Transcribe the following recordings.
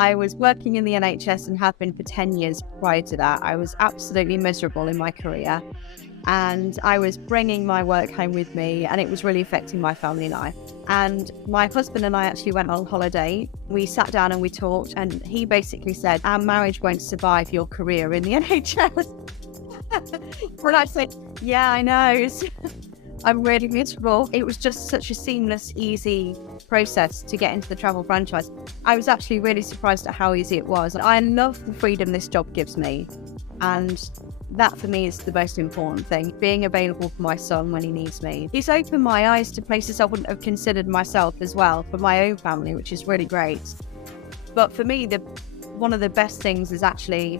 I was working in the NHS and have been for 10 years prior to that. I was absolutely miserable in my career, and I was bringing my work home with me, and it was really affecting my family life. And my husband and I actually went on holiday. We sat down and we talked, and he basically said, our marriage won't survive your career in the NHS. And I said, yeah, I know. I'm really miserable. It was just such a seamless, easy process to get into the travel franchise. I was actually really surprised at how easy it was. I love the freedom this job gives me. And that for me is the most important thing, being available for my son when he needs me. It's opened my eyes to places I wouldn't have considered myself as well, for my own family, which is really great. But for me, one of the best things is actually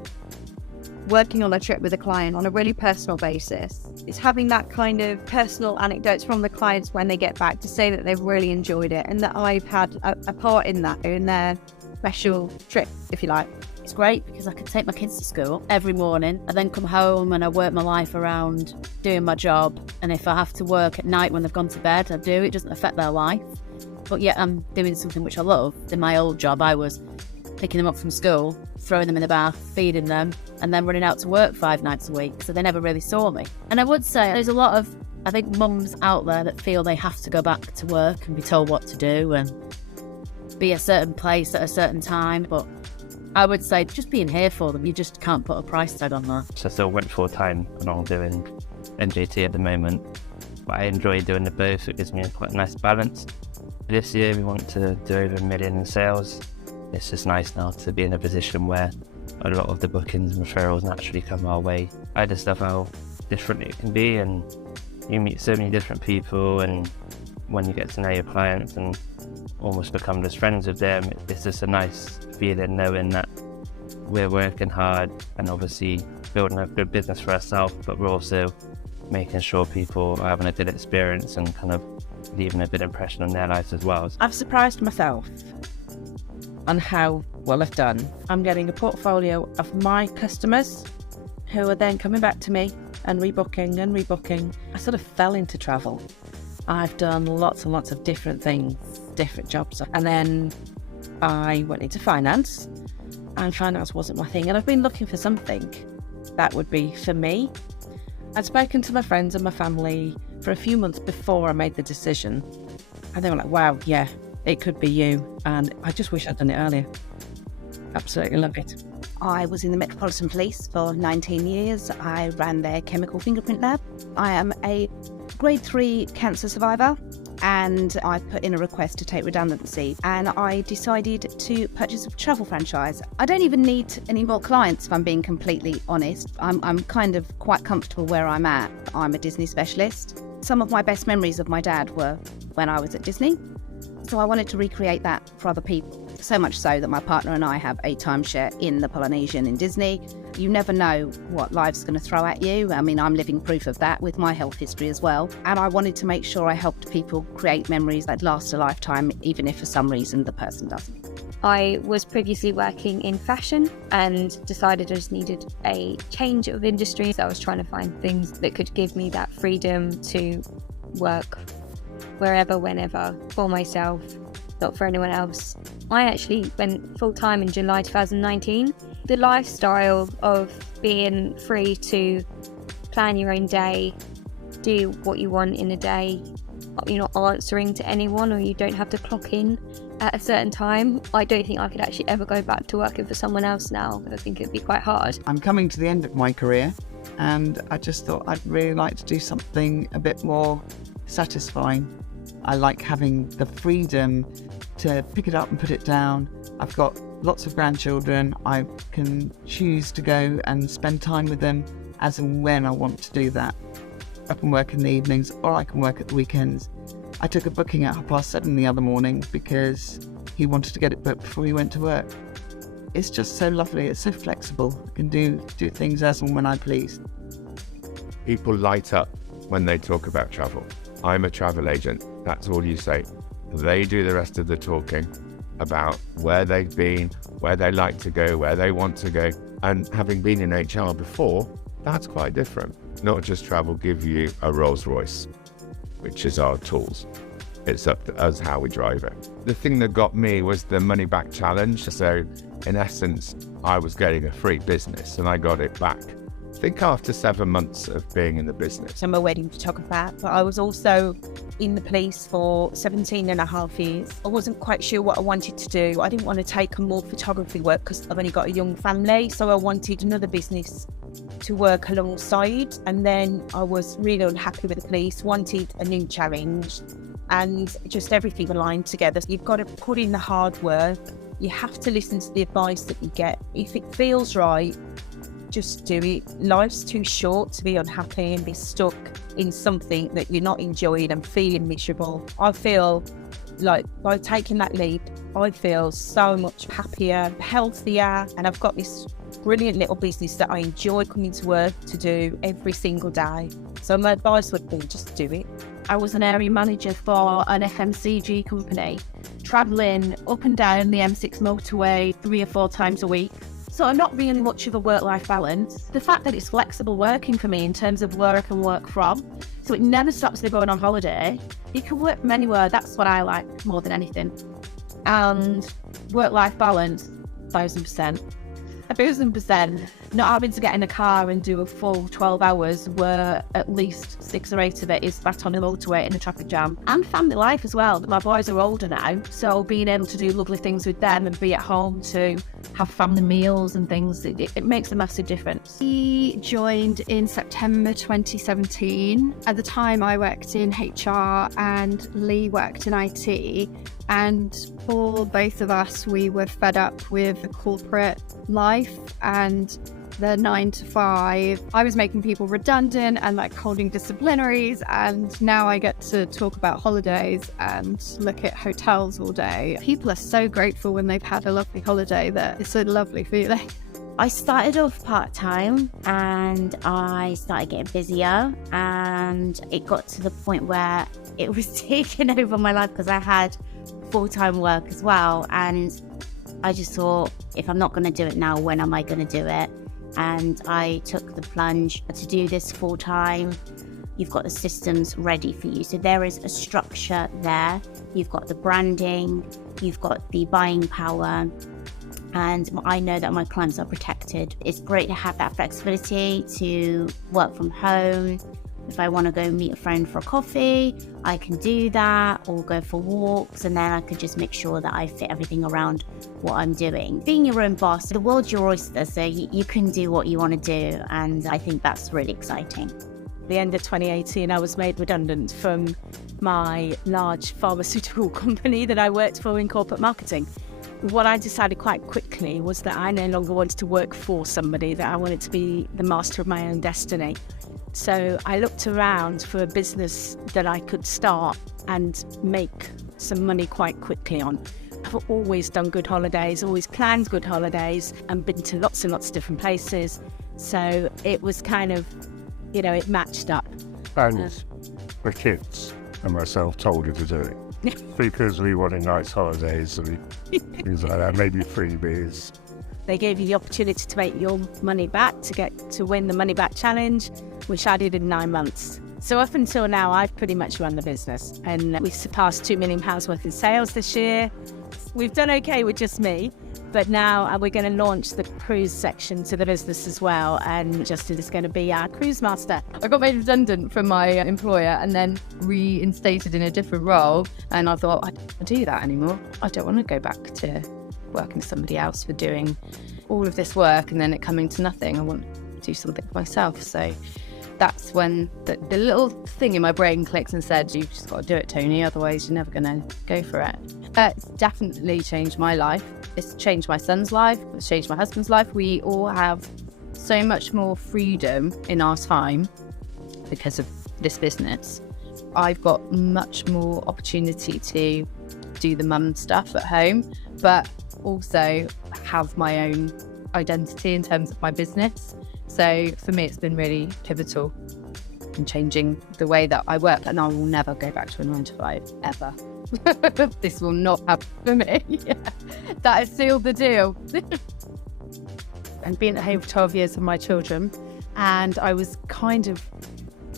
working on a trip with a client on a really personal basis. It's having that kind of personal anecdotes from the clients when they get back to say that they've really enjoyed it and that I've had a part in that, in their special trip, if you like. It's great because I can take my kids to school every morning and then come home and I work my life around doing my job. And if I have to work at night when they've gone to bed, I do. It doesn't affect their life. But yet I'm doing something which I love. In my old job, I was picking them up from school, throwing them in the bath, feeding them, and then running out to work 5 nights a week, so they never really saw me. And I would say there's a lot of, I think, mums out there that feel they have to go back to work and be told what to do and be a certain place at a certain time, but I would say just being here for them, you just can't put a price tag on that. So I still went full time and I'm doing NJT at the moment, but I enjoy doing the both. It gives me quite a nice balance. This year we want to do over $1 million in sales. It's just nice now to be in a position where a lot of the bookings and referrals naturally come our way. I just love how different it can be, and you meet so many different people, and when you get to know your clients and almost become just friends with them, it's just a nice feeling knowing that we're working hard and obviously building a good business for ourselves, but we're also making sure people are having a good experience and kind of leaving a good impression on their lives as well. I've surprised myself on how well I've done. I'm getting a portfolio of my customers who are then coming back to me and rebooking. I sort of fell into travel. I've done lots and lots of different things, different jobs. And then I went into finance, and finance wasn't my thing. And I've been looking for something that would be for me. I'd spoken to my friends and my family for a few months before I made the decision. And they were like, wow, yeah, it could be you. And I just wish I'd done it earlier. Absolutely love it. I was in the Metropolitan Police for 19 years. I ran their chemical fingerprint lab. I am a grade 3 cancer survivor, and I put in a request to take redundancy, and I decided to purchase a travel franchise. I don't even need any more clients, if I'm being completely honest. I'm kind of quite comfortable where I'm at. I'm a Disney specialist. Some of my best memories of my dad were when I was at Disney, so I wanted to recreate that for other people. So much so that my partner and I have a timeshare in the Polynesian in Disney. You never know what life's going to throw at you. I mean, I'm living proof of that with my health history as well. And I wanted to make sure I helped people create memories that last a lifetime, even if for some reason the person doesn't. I was previously working in fashion and decided I just needed a change of industry. So I was trying to find things that could give me that freedom to work wherever, whenever, for myself, not for anyone else. I actually went full-time in July 2019. The lifestyle of being free to plan your own day, do what you want in a day, you're not answering to anyone, or you don't have to clock in at a certain time. I don't think I could actually ever go back to working for someone else now. I think it'd be quite hard. I'm coming to the end of my career, and I just thought I'd really like to do something a bit more satisfying. I like having the freedom to pick it up and put it down. I've got lots of grandchildren. I can choose to go and spend time with them as and when I want to do that. I can work in the evenings or I can work at the weekends. I took a booking at 7:30 the other morning because he wanted to get it booked before he went to work. It's just so lovely. It's so flexible. I can do things as and when I please. People light up when they talk about travel. I'm a travel agent. That's all you say. They do the rest of the talking about where they've been, where they like to go, where they want to go. And having been in HR before, that's quite different. Not just travel give you a Rolls Royce, which is our tools. It's up to us how we drive it. The thing that got me was the money back challenge. So in essence, I was getting a free business and I got it back. I think after 7 months of being in the business. I'm a wedding photographer, but I was also in the police for 17 and a half years. I wasn't quite sure what I wanted to do. I didn't want to take on more photography work because I've only got a young family, so I wanted another business to work alongside. And then I was really unhappy with the police, wanted a new challenge, and just everything aligned together. You've got to put in the hard work. You have to listen to the advice that you get. If it feels right, just do it. Life's too short to be unhappy and be stuck in something that you're not enjoying and feeling miserable. I feel like by taking that leap, I feel so much happier, healthier, and I've got this brilliant little business that I enjoy coming to work to do every single day. So my advice would be just do it. I was an area manager for an FMCG company, travelling up and down the M6 motorway 3 or 4 times a week. So not really much of a work-life balance. The fact that it's flexible working for me in terms of where I can work from, so it never stops me going on holiday. You can work from anywhere. That's what I like more than anything. And work-life balance, 1,000%. 1,000%. Not having to get in a car and do a full 12 hours where at least 6 or 8 of it is sat on a motorway in a traffic jam. And family life as well. My boys are older now, so being able to do lovely things with them and be at home to have family meals and things, it makes a massive difference. He joined in September 2017. At the time I worked in HR and Lee worked in IT. And for both of us, we were fed up with the corporate life and the 9 to 5. I was making people redundant and like holding disciplinaries, and now I get to talk about holidays and look at hotels all day. People are so grateful when they've had a lovely holiday that it's a lovely feeling. I started off part-time and I started getting busier, and it got to the point where it was taking over my life because I had full-time work as well. And I just thought, if I'm not going to do it now, when am I going to do it? And I took the plunge to do this full-time. You've got the systems ready for you. So there is a structure there. You've got the branding, you've got the buying power, and I know that my clients are protected. It's great to have that flexibility to work from home. If I want to go meet a friend for a coffee, I can do that, or go for walks, and then I can just make sure that I fit everything around what I'm doing. Being your own boss, the world's your oyster, so you can do what you want to do, and I think that's really exciting. At the end of 2018, I was made redundant from my large pharmaceutical company that I worked for in corporate marketing. What I decided quite quickly was that I no longer wanted to work for somebody, that I wanted to be the master of my own destiny. So I looked around for a business that I could start and make some money quite quickly on. I've always done good holidays, always planned good holidays, and been to lots and lots of different places. So it was kind of, it matched up. And the kids and myself told you to do it. Because we wanted nice holidays and things like that, maybe freebies. They gave you the opportunity to make your money back, to win the money back challenge, which I did in 9 months. So up until now, I've pretty much run the business, and we surpassed £2 million worth in sales this year. We've done okay with just me, but now we're going to launch the cruise section to the business as well, and Justin is going to be our cruise master. I got made redundant from my employer and then reinstated in a different role, and I thought, I don't do that anymore. I don't want to go back to working for somebody else for doing all of this work and then it coming to nothing. I want to do something for myself. So that's when the little thing in my brain clicks and said, you've just got to do it, Tony, otherwise you're never going to go for it. It's definitely changed my life. It's changed my son's life. It's changed my husband's life. We all have so much more freedom in our time because of this business. I've got much more opportunity to do the mum stuff at home, but also have my own identity in terms of my business. So for me, it's been really pivotal in changing the way that I work, and I will never go back to a 9 to 5 ever. This will not happen for me. Yeah. That has sealed the deal. And been at home for 12 years with my children, and I was kind of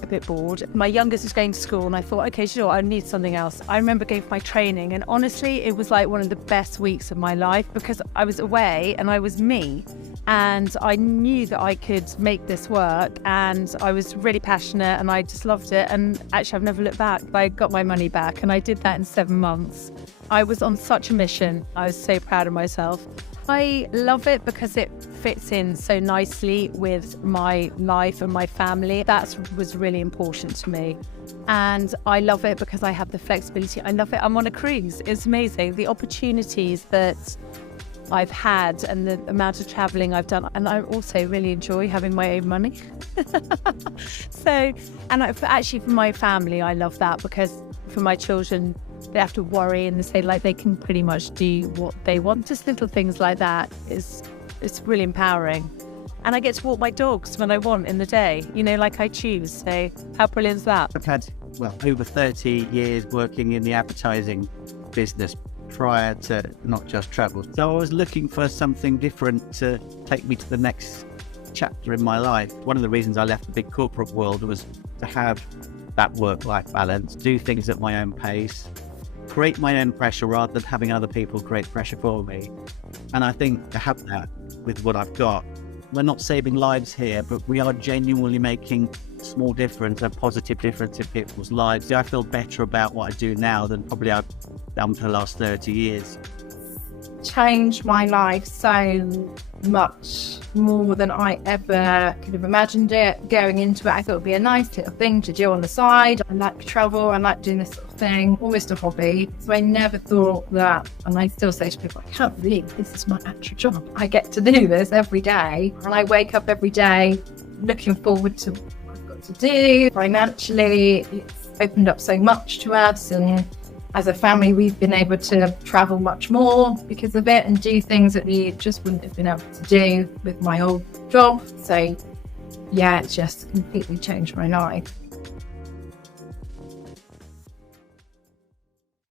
a bit bored. My youngest was going to school and I thought, okay, sure, I need something else. I remember going for my training, and honestly, it was like one of the best weeks of my life because I was away and I was me. And I knew that I could make this work, and I was really passionate and I just loved it. And actually, I've never looked back. I got my money back, and I did that in 7 months. I was on such a mission. I was so proud of myself. I love it because it fits in so nicely with my life and my family. That was really important to me. And I love it because I have the flexibility. I love it. I'm on a cruise. It's amazing. The opportunities that I've had and the amount of traveling I've done. And I also really enjoy having my own money. Actually for my family, I love that because for my children, they have to worry and they say like they can pretty much do what they want. Just little things like that it's really empowering. And I get to walk my dogs when I want in the day, like I choose. So how brilliant is that? I've had, over 30 years working in the advertising business prior to not just travel. So I was looking for something different to take me to the next chapter in my life. One of the reasons I left the big corporate world was to have that work-life balance, do things at my own pace, create my own pressure rather than having other people create pressure for me. And I think to have that with what I've got, we're not saving lives here, but we are genuinely making a small difference, a positive difference in people's lives. I feel better about what I do now than probably I've done for the last 30 years. Changed my life so much more than I ever could have imagined it. Going into it, I thought it would be a nice little thing to do on the side. I like travel, I like doing this sort of thing, almost a hobby. So I never thought that, and I still say to people, I can't believe this is my actual job. I get to do this every day, and I wake up every day looking forward to what I've got to do. Financially, it's opened up so much to us, and as a family, we've been able to travel much more because of it and do things that we just wouldn't have been able to do with my old job. So, yeah, it's just completely changed my life.